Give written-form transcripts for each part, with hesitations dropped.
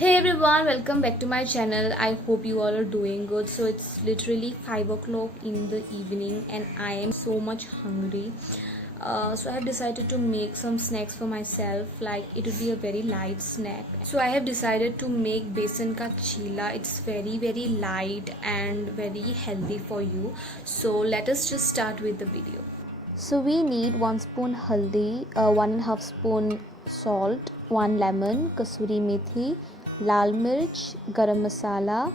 Hey everyone, welcome back to my channel. I hope you all are doing good. So it's literally 5 o'clock in the evening and I am so much hungry. So I have decided to make some snacks for myself. Like it would be a very light snack. So I have decided to make besan ka chila. It's very light and very healthy for you. So let us just start with the video. So we need 1 spoon haldi, 1.5 spoon salt, 1 lemon, Kasoori methi, lal mirch, garam masala,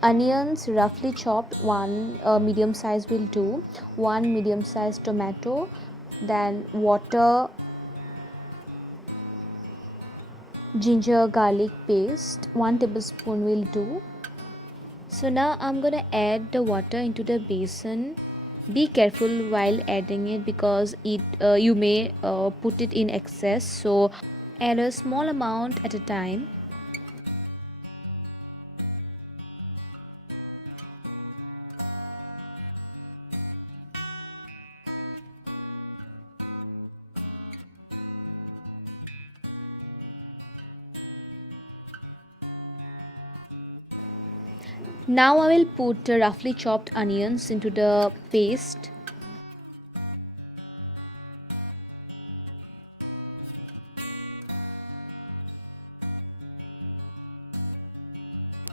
onions roughly chopped, 1 medium size will do, 1 medium sized tomato, then water, ginger garlic paste, 1 tablespoon will do. So now I'm gonna add the water into the basin. Be careful while adding it because you may put it in excess, so add a small amount at a time. Now I will put roughly chopped onions into the paste.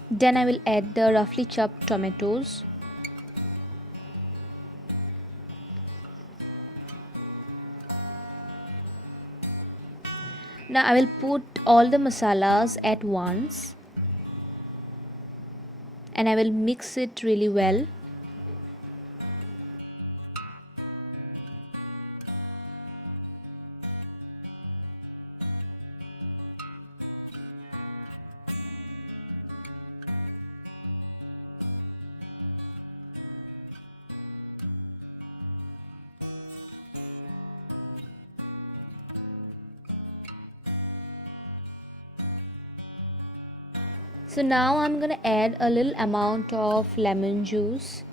Then I will add the roughly chopped tomatoes. Now I will put all the masalas at once and I will mix it really well. So now I'm gonna add a little amount of lemon juice.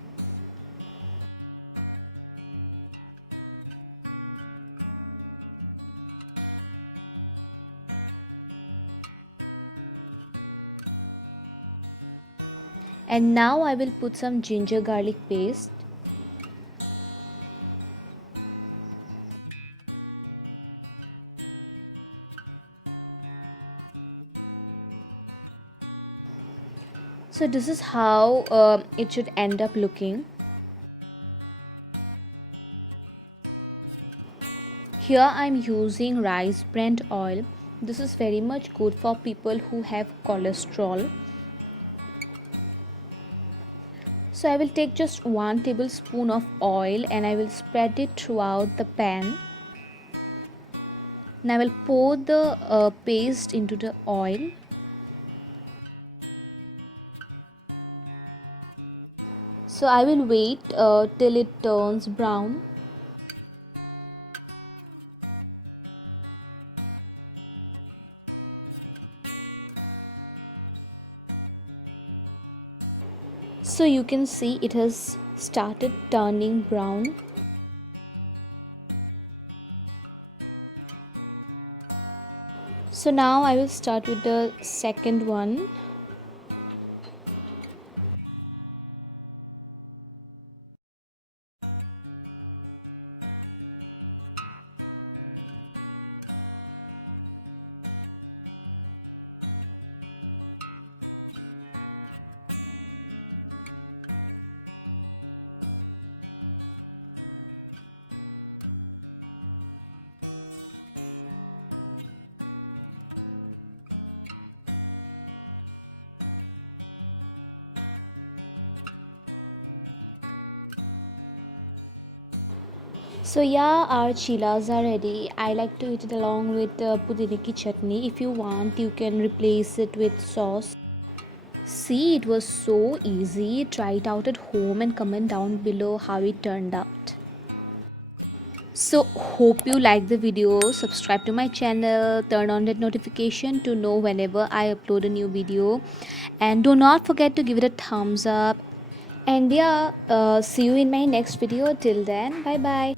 And now I will put some ginger garlic paste. So this is how it should end up looking. Here I'm using rice bran oil. This is very much good for people who have cholesterol. So I will take just 1 tablespoon of oil and I will spread it throughout the pan. Now I will pour the paste into the oil. So I will wait till it turns brown. So you can see it has started turning brown. So now I will start with the second one. So yeah, our chilas are ready. I like to eat it along with pudine ki chutney. If you want, you can replace it with sauce. See, it was so easy. Try it out at home and comment down below how it turned out. So hope you like the video. Subscribe to my channel, turn on that notification to know whenever I upload a new video, and do not forget to give it a thumbs up. And yeah, see you in my next video. Till then, bye bye.